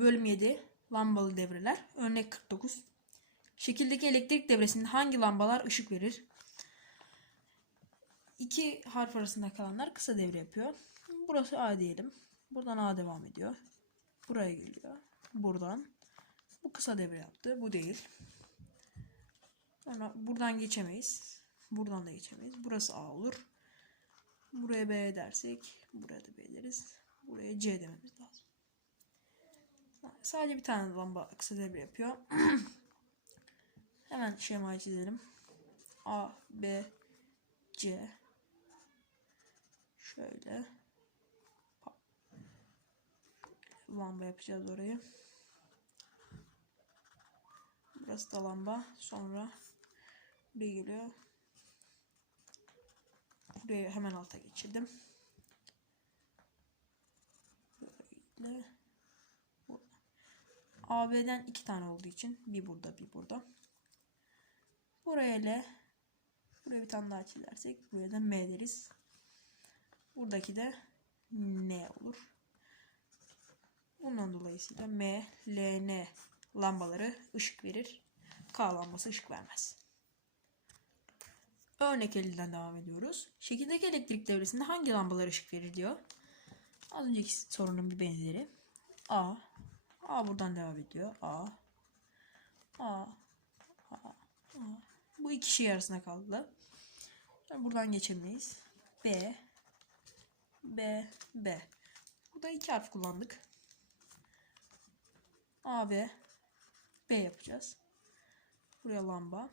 Bölüm 7 lambalı devreler. Örnek 49. Şekildeki elektrik devresinde hangi lambalar ışık verir? İki harf arasında kalanlar kısa devre yapıyor. Burası A diyelim. Buradan A devam ediyor. Buraya geliyor. Buradan. Bu kısa devre yaptı. Bu değil. Sonra buradan geçemeyiz. Buradan da geçemeyiz. Burası A olur. Buraya B dersek buraya da B deriz. Buraya C dememiz lazım. Sadece bir tane lamba kısa devre yapıyor. Hemen şemayı çizelim. A, B, C. Şöyle. Lamba yapacağız orayı. Burası da lamba. Sonra buraya geliyor. Buraya hemen alta geçirdim. Böyle. AB'den iki tane olduğu için bir burada bir burada. Buraya L. Buraya bir tane daha çizersek buraya da M deriz. Buradaki de N olur. Bundan dolayısıyla M, L, N lambaları ışık verir. K lambası ışık vermez. Örnek 50'den devam ediyoruz. Şekildeki elektrik devresinde hangi lambalar ışık verir diyor. Az önceki sorunun bir benzeri. A. A buradan devam ediyor. A. A. A. A. Bu iki şey arasında kaldı. Buradan geçemeyiz. B. B. B. Burada iki harf kullandık. A, B. B yapacağız. Buraya lamba.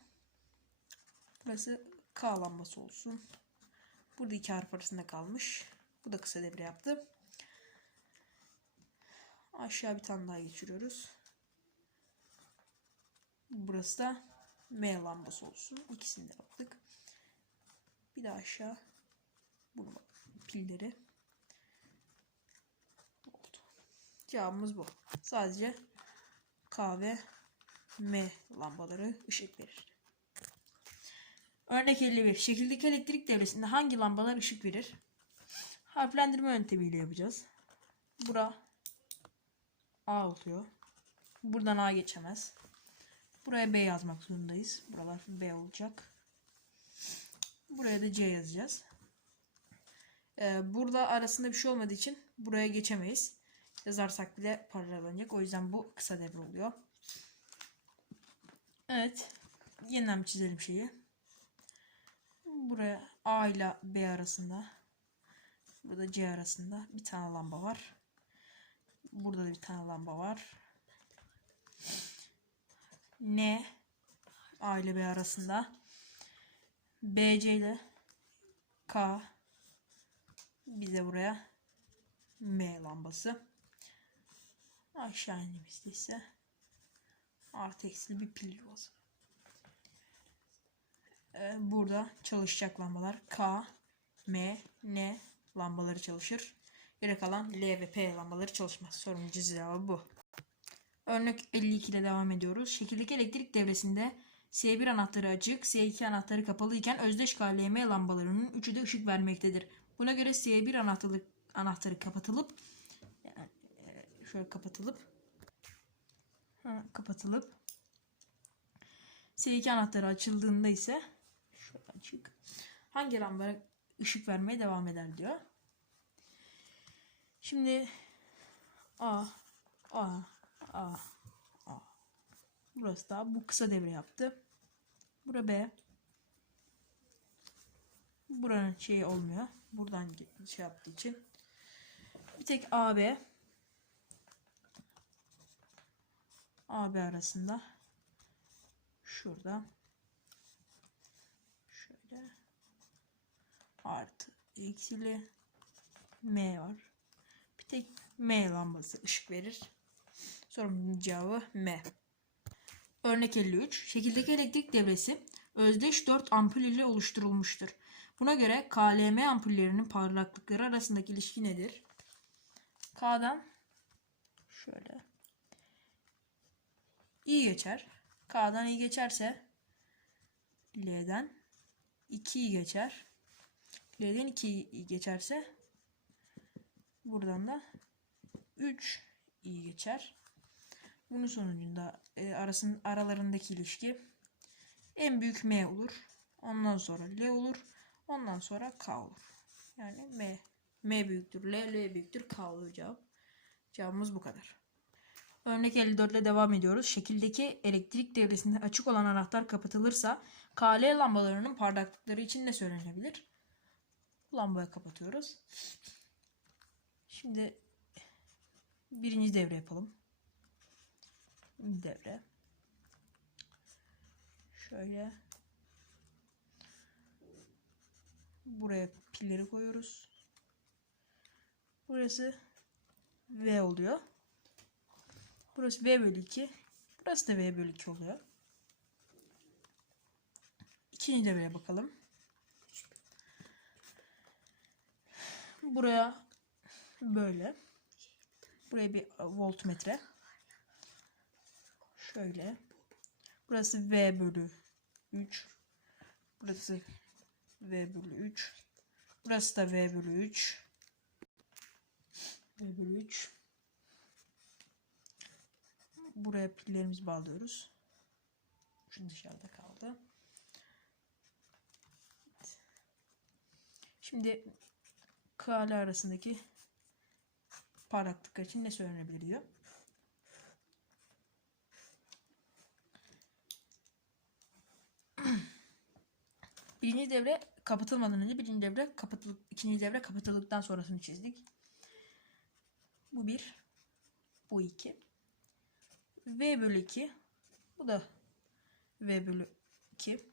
Burası K lambası olsun. Burada iki harf arasında kalmış. Bu da kısa devre yaptı. Aşağı bir tane daha geçiriyoruz. Burası da M lambası olsun. İkisini de yaptık. Bir de aşağı bunu pilleri oldu. Cevabımız bu. Sadece K ve M lambaları ışık verir. Örnek 51. Şekildeki elektrik devresinde hangi lambalar ışık verir? Harflendirme yöntemiyle yapacağız. Bura A oluyor. Buradan A geçemez. Buraya B yazmak zorundayız. Buralar B olacak. Buraya da C yazacağız. Ee, burada arasında bir şey olmadığı için buraya geçemeyiz. Yazarsak bile paralellenecek. O yüzden bu kısa devre oluyor. Evet. Yeniden çizelim şeyi. Buraya A ile B arasında. Burada C arasında bir tane lamba var. Burada da bir tane lamba var. N A ile B arasında. BC ile K bir de buraya M lambası. Aşağı indiğimizde ise artı eksili bir pil yuvası. Ee, burada çalışacak lambalar K, M, N lambaları çalışır. Geri kalan L ve P lambaları çalışmaz. Sorunun cevabı bu. Örnek 52 ile devam ediyoruz. Şekildeki elektrik devresinde S1 anahtarı açık, S2 anahtarı kapalı iken özdeş KLM lambalarının üçü de ışık vermektedir. Buna göre S1 anahtarı, anahtarı kapatılıp yani e, şöyle kapatılıp ha, kapatılıp S2 anahtarı açıldığında ise şöyle açık. Hangi lambalara ışık vermeye devam eder diyor. Şimdi A A A A Burası da bu kısa devre yaptı. Bura B. Buranın şeyi olmuyor. Buradan şey yaptığı için. Bir tek AB AB arasında şurada şöyle artı eksili M var. Tek M lambası ışık verir. Sorumlunun cevabı M. Örnek 53. Şekildeki elektrik devresi özdeş 4 ampul ile oluşturulmuştur. Buna göre KLM ampullerinin parlaklıkları arasındaki ilişki nedir? K'dan şöyle iyi geçer. K'dan iyi geçerse L'den 2 iyi geçer. L'den 2 iyi geçerse buradan da 3 iyi geçer. Bunun sonucunda e, arasının aralarındaki ilişki en büyük M olur. Ondan sonra L olur. Ondan sonra K olur. Yani M. M büyüktür L, L büyüktür K olur cevap. Cevabımız bu kadar. Örnek 54 ile devam ediyoruz. Şekildeki elektrik devresinde açık olan anahtar kapatılırsa KL lambalarının parlaklıkları için ne söylenebilir? Lambayı kapatıyoruz. Şimdi birinci devre yapalım. Bir devre. Şöyle buraya pilleri koyuyoruz. Burası V oluyor. Burası V bölü 2. Burası da V bölü 2 oluyor. İkinci devreye bakalım. Buraya böyle. Buraya bir voltmetre. Şöyle. Burası V bölü 3. Burası V bölü 3. Burası da V bölü 3. V bölü 3. Buraya pillerimizi bağlıyoruz. Şu dışarıda kaldı. Şimdi K ile arasındaki parlaklıklar için ne söylenebilir diyor. Birinci devre kapatılmadan önce birinci devre kapatılıp ikinci devre kapatıldıktan sonrasını çizdik. Bu bir. Bu iki. V bölü 2. Bu da V bölü 2.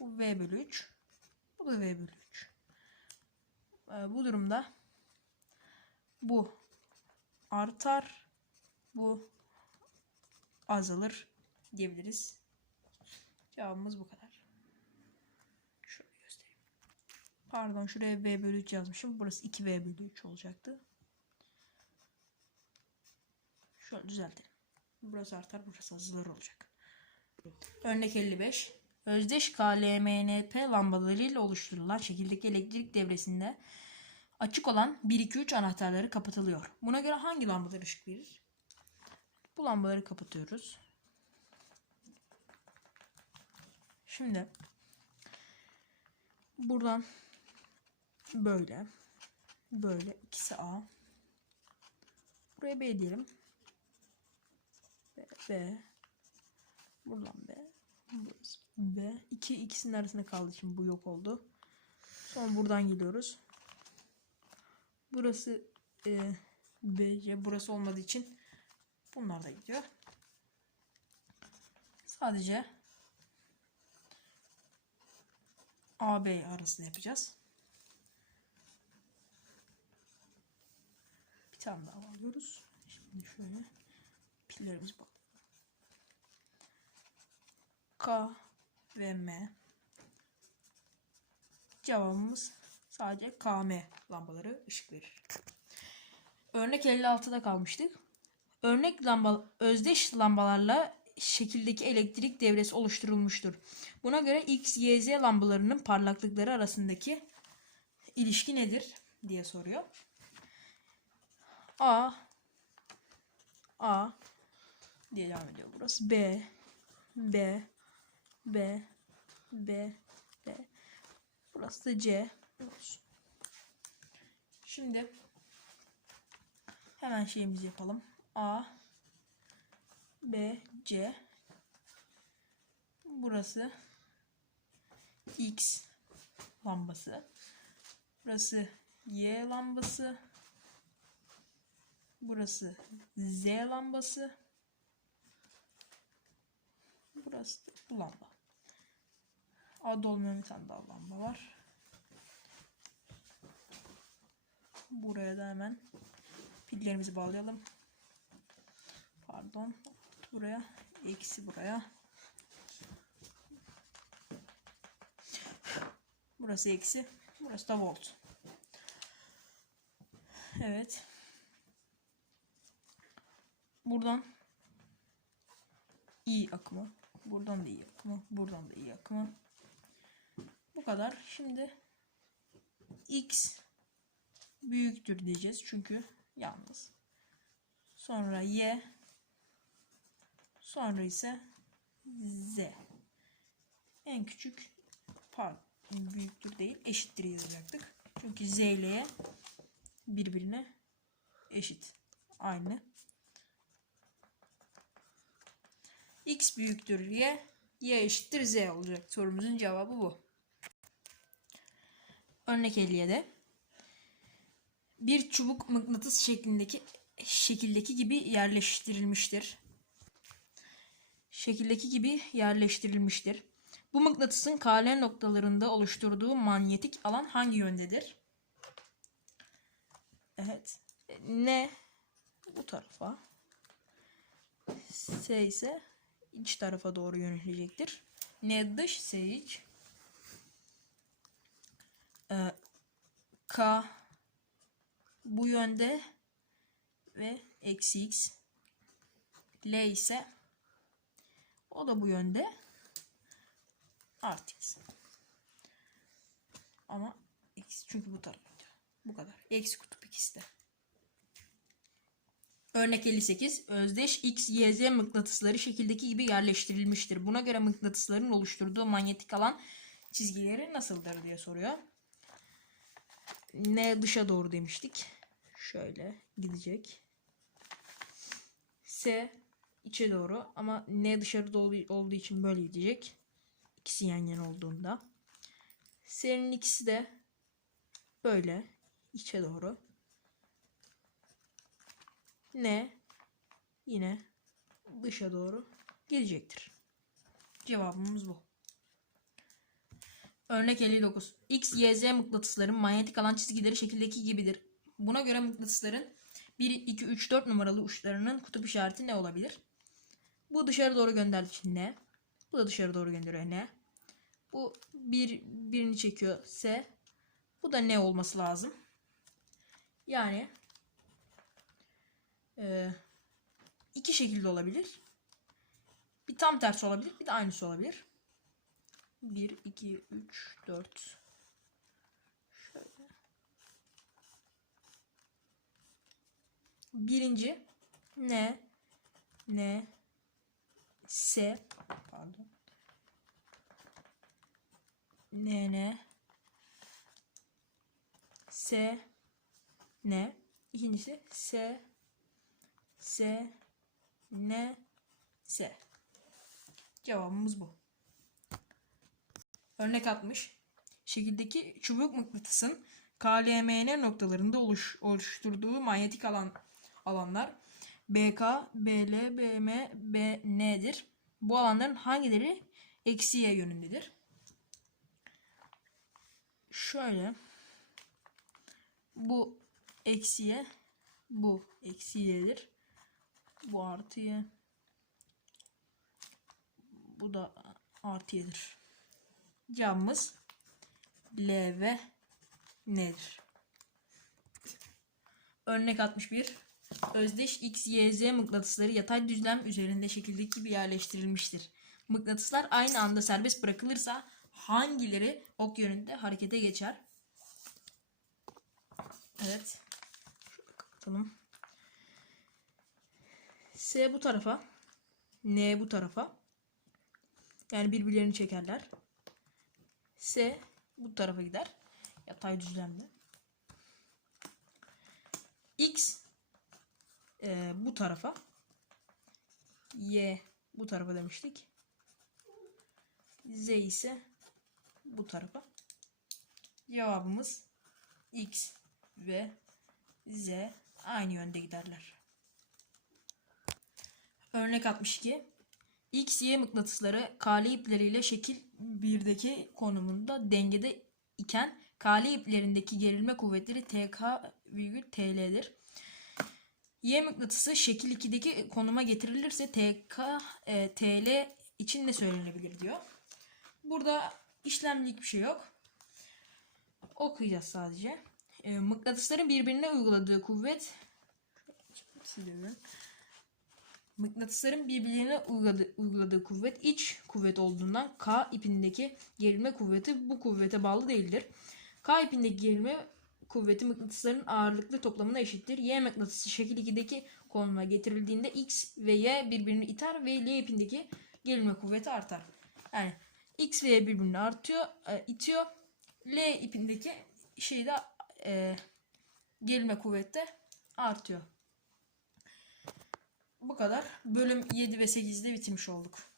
Bu V bölü 3. Bu da V bölü 3. Ee, bu durumda bu artar. Bu azalır diyebiliriz. Cevabımız bu kadar. Şöyle göstereyim. Pardon şuraya V bölü 3 yazmışım. Burası 2V bölü 3 olacaktı. Şöyle düzeltelim. Burası artar, burası azalır olacak. Örnek 55. Özdeş KLMNP lambalarıyla oluşturulan şekildeki elektrik devresinde açık olan 1-2-3 anahtarları kapatılıyor. Buna göre hangi lambalar ışık verir? Bu lambaları kapatıyoruz. Şimdi buradan böyle böyle ikisi A buraya B diyelim. B, B. Buradan B. Burası B. İki, ikisinin arasında kaldı şimdi bu yok oldu. Sonra buradan geliyoruz. Burası e, B, C. Burası olmadığı için bunlar da gidiyor. Sadece A, B arasında yapacağız. Bir tane daha alıyoruz. Şimdi şöyle pillerimiz bak. K ve M. Cevabımız sadece KM lambaları ışık verir. Örnek 56'da kalmıştık. Örnek lamba özdeş lambalarla şekildeki elektrik devresi oluşturulmuştur. Buna göre X, Y, Z lambalarının parlaklıkları arasındaki ilişki nedir diye soruyor. A A diye devam ediyor. Burası B B B B B Burası da C olsun. Şimdi hemen şeyimizi yapalım. A B C Burası X lambası. Burası Y lambası. Burası Z lambası. Burası da bu lamba. Adı olmayan bir tane daha lamba var. Buraya da hemen pillerimizi bağlayalım. Pardon. Buraya. Eksi buraya. Burası eksi. Burası da volt. Evet. Buradan iyi akımı. Buradan da iyi akımı. Buradan da iyi akımı. Bu kadar. Şimdi x büyüktür diyeceğiz. Çünkü yalnız. Sonra y Sonra ise Z. En küçük pardon büyüktür değil eşittir yazacaktık. Çünkü Z ile Y birbirine eşit. Aynı. X büyüktür Y. Y eşittir Z olacak. Sorumuzun cevabı bu. Örnek 57. Bir çubuk mıknatıs şeklindeki şekildeki gibi yerleştirilmiştir. Şekildeki gibi yerleştirilmiştir. Bu mıknatısın KL noktalarında oluşturduğu manyetik alan hangi yöndedir? Evet. Ne bu tarafa. S ise iç tarafa doğru yönelecektir. Ne dış S iç. Ee, K bu yönde ve eksi x. L ise o da bu yönde artı x. Ama x çünkü bu gidiyor. Bu kadar. Eksi kutup ikisi de. Örnek 58. Özdeş X, Y, Z mıknatısları şekildeki gibi yerleştirilmiştir. Buna göre mıknatısların oluşturduğu manyetik alan çizgileri nasıldır diye soruyor. N dışa doğru demiştik. Şöyle gidecek. S içe doğru ama N dışarıda ol- olduğu için böyle gidecek. İkisi yan yana olduğunda. S'nin ikisi de böyle içe doğru. N yine dışa doğru gidecektir. Cevabımız bu. Örnek 59. X, Y, Z mıknatısların manyetik alan çizgileri şekildeki gibidir. Buna göre mıknatısların 1, 2, 3, 4 numaralı uçlarının kutup işareti ne olabilir? Bu dışarı doğru gönderdiği için ne? Bu da dışarı doğru gönderiyor ne? Bu bir, birini çekiyor S. Bu da ne olması lazım? Yani e, iki şekilde olabilir. Bir tam tersi olabilir, bir de aynısı olabilir. 1, 2, 3, 4. Şöyle. Birinci. Ne? Ne? S pardon. Ne ne? S ne? İkincisi s s ne? S cevabımız bu. Örnek 60. Şekildeki çubuk mıknatısın KLMN noktalarında oluş, oluşturduğu manyetik alan alanlar BK, BL, BM, BN'dir. Bu alanların hangileri eksiye yönündedir? Şöyle bu eksiye bu eksiyedir. Bu artıya bu da artıyedir. Camımız L ve N'dir. Örnek 61. Özdeş X, Y, Z mıknatısları yatay düzlem üzerinde şekildeki gibi yerleştirilmiştir. Mıknatıslar aynı anda serbest bırakılırsa hangileri ok yönünde harekete geçer? Evet. Şöyle kapatalım. S bu tarafa. N bu tarafa. Yani birbirlerini çekerler. S bu tarafa gider. Yatay düzlemde. X e, bu tarafa. Y bu tarafa demiştik. Z ise bu tarafa. Cevabımız X ve Z aynı yönde giderler. Örnek 62. X, Y mıknatısları kale ipleriyle şekil 1'deki konumunda dengede iken kale iplerindeki gerilme kuvvetleri TK virgül TL'dir. Y mıknatısı şekil 2'deki konuma getirilirse TK e, TL için ne söylenebilir diyor. Burada işlemlik bir şey yok. Okuyacağız sadece. E, mıknatısların birbirine uyguladığı kuvvet siliyorum. Mıknatısların birbirlerine uyguladığı, kuvvet iç kuvvet olduğundan K ipindeki gerilme kuvveti bu kuvvete bağlı değildir. K ipindeki gerilme kuvveti mıknatısların ağırlıklı toplamına eşittir. Y mıknatısı şekil 2'deki konuma getirildiğinde X ve Y birbirini iter ve L ipindeki gerilme kuvveti artar. Yani X ve Y birbirini artıyor, e, itiyor. L ipindeki şeyde e, gerilme kuvveti artıyor. Bu kadar. Bölüm 7 ve 8'de bitirmiş olduk.